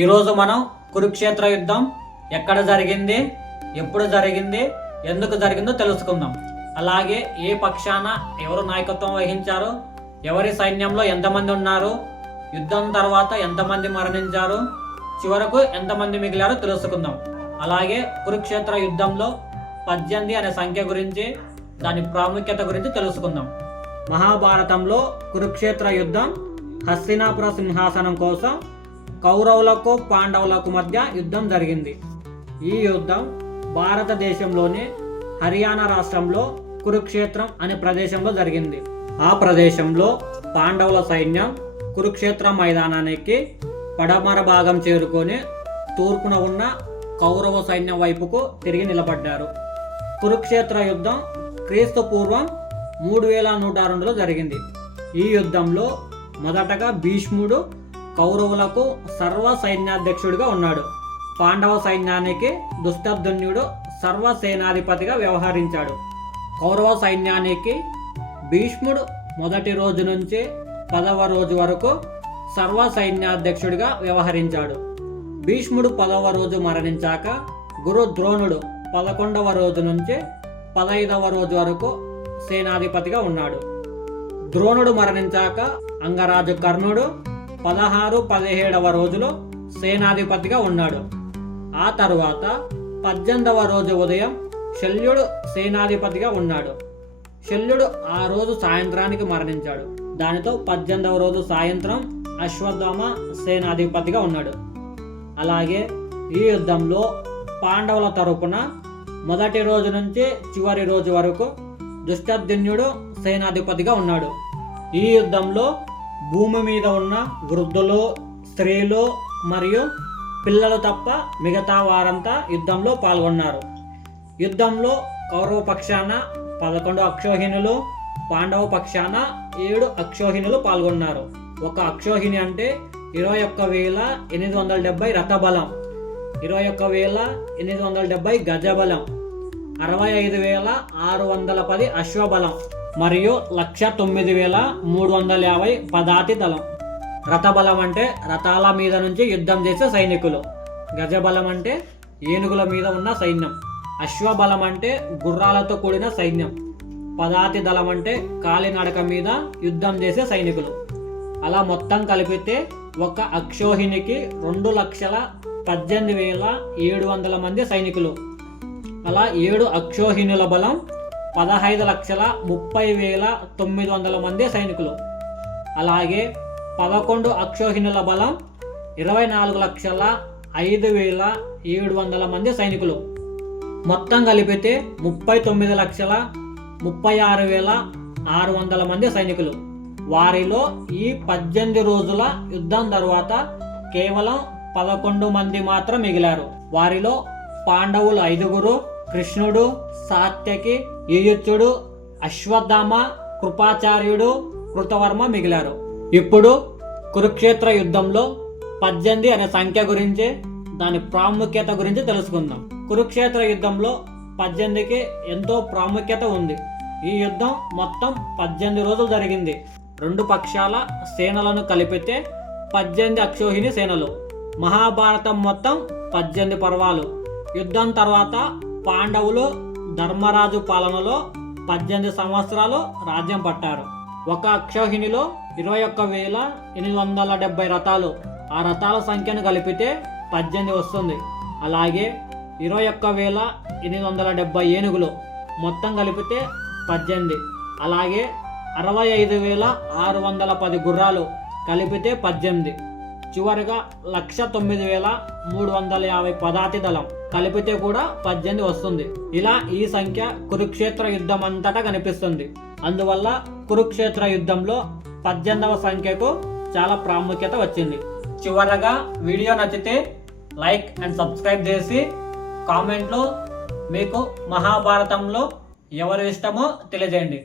ఈరోజు మనం కురుక్షేత్ర యుద్ధం ఎక్కడ జరిగింది, ఎప్పుడు జరిగింది, ఎందుకు జరిగిందో తెలుసుకుందాం. అలాగే ఏ పక్షాన ఎవరు నాయకత్వం వహించారు, ఎవరి సైన్యంలో ఎంతమంది ఉన్నారు, యుద్ధం తర్వాత ఎంతమంది మరణించారు, చివరకు ఎంతమంది మిగిలారో తెలుసుకుందాం. అలాగే కురుక్షేత్ర యుద్ధంలో 18 అనే సంఖ్య గురించి, దాని ప్రాముఖ్యత గురించి తెలుసుకుందాం. మహాభారతంలో కురుక్షేత్ర యుద్ధం హస్తినాపుర సింహాసనం కోసం కౌరవులకు పాండవులకు మధ్య యుద్ధం జరిగింది. ఈ యుద్ధం భారతదేశంలోని హర్యానా రాష్ట్రంలో కురుక్షేత్రం అనే ప్రదేశంలో జరిగింది. ఆ ప్రదేశంలో పాండవుల సైన్యం కురుక్షేత్ర మైదానానికి పడమర భాగం చేరుకొని తూర్పున ఉన్న కౌరవ సైన్యం వైపుకు తిరిగి నిలబడ్డారు. కురుక్షేత్ర యుద్ధం క్రీస్తు పూర్వం 3102లో జరిగింది. ఈ యుద్ధంలో మొదటగా భీష్ముడు కౌరవులకు సర్వ సైన్యాధ్యక్షుడిగా ఉన్నాడు. పాండవ సైన్యానికి దుష్టధ్యుమ్నుడు సర్వ సేనాధిపతిగా వ్యవహరించాడు. కౌరవ సైన్యానికి భీష్ముడు మొదటి రోజు నుంచి 10వ రోజు వరకు సర్వ సైన్యాధ్యక్షుడిగా వ్యవహరించాడు. భీష్ముడు 10వ రోజు మరణించాక గురు ద్రోణుడు 11వ రోజు నుంచి 15వ రోజు వరకు సేనాధిపతిగా ఉన్నాడు. ద్రోణుడు మరణించాక అంగరాజు కర్ణుడు 16, 17వ రోజులో సేనాధిపతిగా ఉన్నాడు. ఆ తరువాత 18వ రోజు ఉదయం శల్యుడు సేనాధిపతిగా ఉన్నాడు. శల్యుడు ఆ రోజు సాయంత్రానికి మరణించాడు. దానితో 18వ రోజు సాయంత్రం అశ్వత్థామ సేనాధిపతిగా ఉన్నాడు. అలాగే ఈ యుద్ధంలో పాండవుల తరపున మొదటి రోజు నుంచి చివరి రోజు వరకు దుష్టధ్యుమ్నుడు సేనాధిపతిగా ఉన్నాడు. ఈ యుద్ధంలో భూమి మీద ఉన్న వృద్ధులు, స్త్రీలు మరియు పిల్లలు తప్ప మిగతా వారంతా యుద్ధంలో పాల్గొన్నారు. యుద్ధంలో కౌరవ పక్షాన 11 అక్షోహిణులు, పాండవ పక్షాన 7 అక్షోహిణులు పాల్గొన్నారు. ఒక అక్షోహిణి అంటే 21,870 రథబలం, 21,870 గజబలం, 65,610 అశ్వబలం మరియు 109,350 పదాతి దళం. రథబలం అంటే రథాల మీద నుంచి యుద్ధం చేసే సైనికులు. గజబలం అంటే ఏనుగుల మీద ఉన్న సైన్యం. అశ్వబలం అంటే గుర్రాలతో కూడిన సైన్యం. పదాతి దళం అంటే కాలినడక మీద యుద్ధం చేసే సైనికులు. అలా మొత్తం కలిపితే ఒక అక్షోహిణికి 2,18,700 మంది సైనికులు. అలా 7 అక్షోహిణుల బలం 15,30,900 మంది సైనికులు. అలాగే 11 అక్షోహిణుల బలం 24,05,700 మంది సైనికులు. మొత్తం కలిపితే 39,36,600 మంది సైనికులు. వారిలో ఈ 18 రోజుల యుద్ధం తర్వాత కేవలం 11 మంది మాత్రం మిగిలారు. వారిలో పాండవులు 5, కృష్ణుడు, సాత్యకి, యుయుత్సుడు, అశ్వత్థామ, కృపాచార్యుడు, కృతవర్మ మిగిలారు. ఇప్పుడు కురుక్షేత్ర యుద్ధంలో 18 అనే సంఖ్య గురించి, దాని ప్రాముఖ్యత గురించి తెలుసుకుందాం. కురుక్షేత్ర యుద్ధంలో 18కి ఎంతో ప్రాముఖ్యత ఉంది. ఈ యుద్ధం మొత్తం 18 రోజులు జరిగింది. 2 పక్షాల సేనలను కలిపితే 18 అక్షోహిణి సేనలు. మహాభారతం మొత్తం 18 పర్వాలు. యుద్ధం తర్వాత పాండవులు ధర్మరాజు పాలనలో 18 సంవత్సరాలు రాజ్యం పట్టారు. ఒక అక్షోహిణిలో 21,870 రథాలు. ఆ రథాల సంఖ్యను కలిపితే 18 వస్తుంది. అలాగే 21,870 ఏనుగులు మొత్తం కలిపితే 18. అలాగే 65,610 గుర్రాలు కలిపితే 18. చివరిగా 109,350 పదాతి దళం కలిపితే కూడా 18 వస్తుంది. ఇలా ఈ సంఖ్య కురుక్షేత్ర యుద్ధం అంతటా కనిపిస్తుంది. అందువల్ల కురుక్షేత్ర యుద్ధంలో 18వ సంఖ్యకు చాలా ప్రాముఖ్యత వచ్చింది. చివరగా వీడియో నచ్చితే లైక్ అండ్ సబ్స్క్రైబ్ చేసి కామెంట్లో మీకు మహాభారతంలో ఎవరు ఇష్టమో తెలియజేయండి.